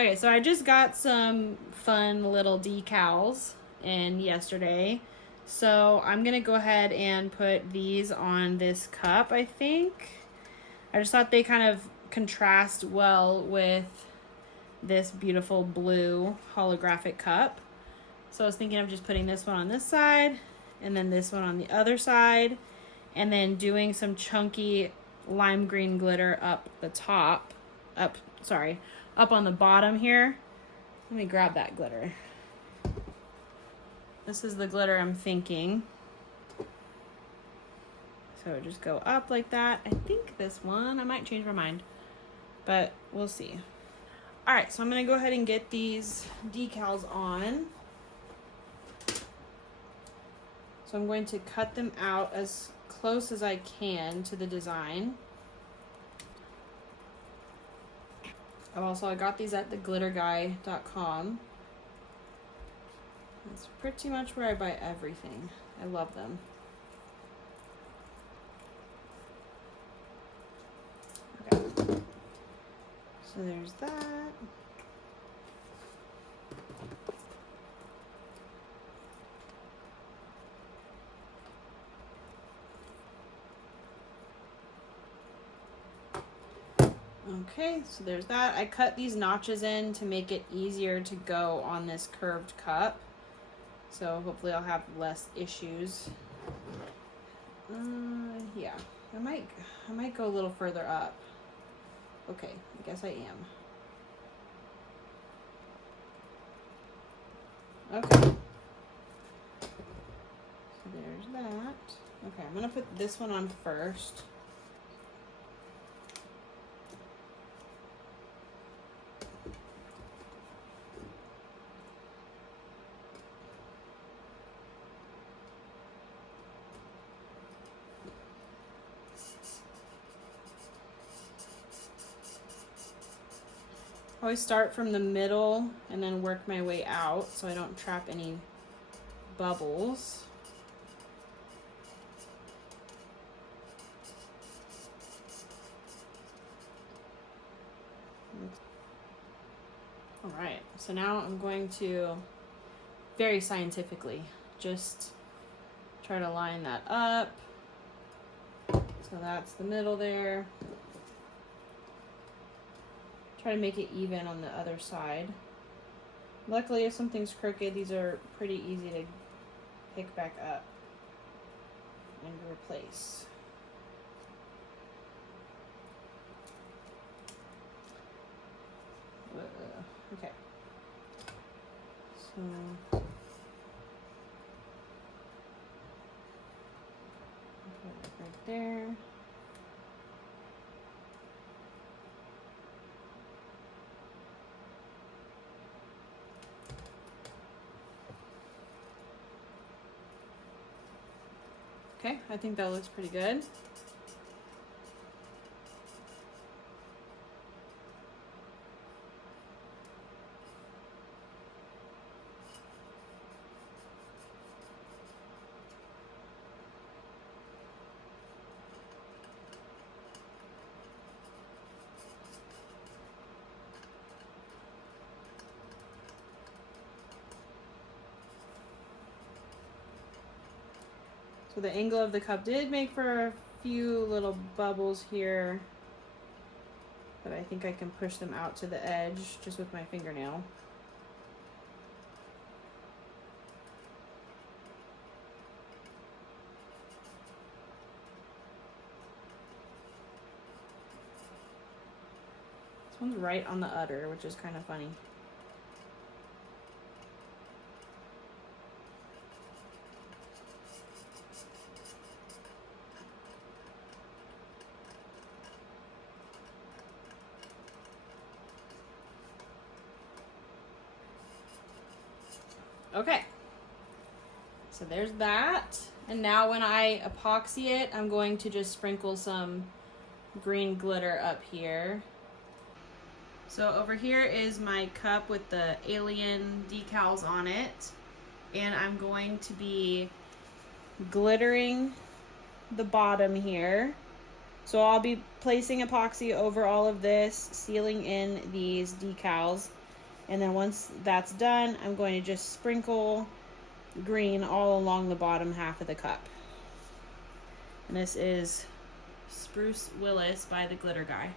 Okay, so I just got some fun little decals in yesterday. So I'm gonna go ahead and put these on this cup, I think. I just thought they kind of contrast well with this beautiful blue holographic cup. So I was thinking of just putting this one on this side and then this one on the other side, and then doing some chunky lime green glitter up the top, up on the bottom here. Let me grab that glitter. This is the glitter I'm thinking. So just go up like that. I think this one, I might change my mind, but we'll see. All right, so I'm gonna go ahead and get these decals on. So I'm going to cut them out as close as I can to the design. I got these at theglitterguy.com. That's pretty much where I buy everything. I love them. Okay. So there's that. Okay, so there's that. I cut these notches in to make it easier to go on this curved cup. So hopefully I'll have less issues. Yeah, I might go a little further up. Okay, I guess I am. Okay. So there's that. Okay, I'm gonna put this one on first. I always start from the middle and then work my way out so I don't trap any bubbles. All right, so now I'm going to very scientifically just try to line that up. So that's the middle there. Try to make it even on the other side. Luckily, if something's crooked, these are pretty easy to pick back up and replace. Okay. So put it right there. Okay, I think that looks pretty good. So the angle of the cup did make for a few little bubbles here, but I think I can push them out to the edge just with my fingernail. This one's right on the udder, which is kind of funny. Okay, so there's that. And now when I epoxy it, I'm going to just sprinkle some green glitter up here. So over here is my cup with the alien decals on it. And I'm going to be glittering the bottom here. So I'll be placing epoxy over all of this, sealing in these decals. And then once that's done, I'm going to just sprinkle green all along the bottom half of the cup. And this is Spruce Willis by the Glitter Guy.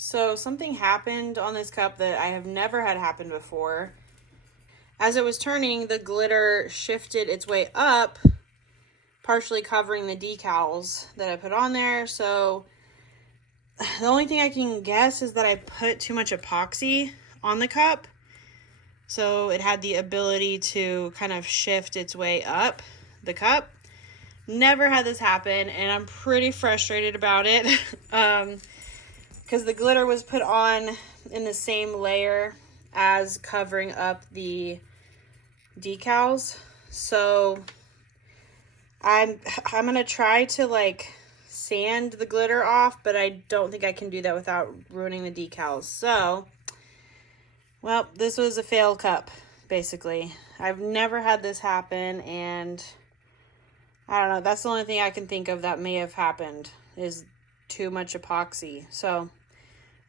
So something happened on this cup that I have never had happen before. As it was turning, the glitter shifted its way up, partially covering the decals that I put on there. So the only thing I can guess is that I put too much epoxy on the cup. So it had the ability to kind of shift its way up the cup. Never had this happen, and I'm pretty frustrated about it. Because the glitter was put on in the same layer as covering up the decals. So I'm gonna try to like sand the glitter off, but I don't think I can do that without ruining the decals. So, well, this was a fail cup, basically. I've never had this happen, and I don't know, that's the only thing I can think of that may have happened is too much epoxy. So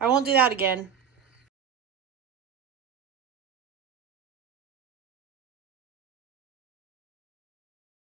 I won't do that again.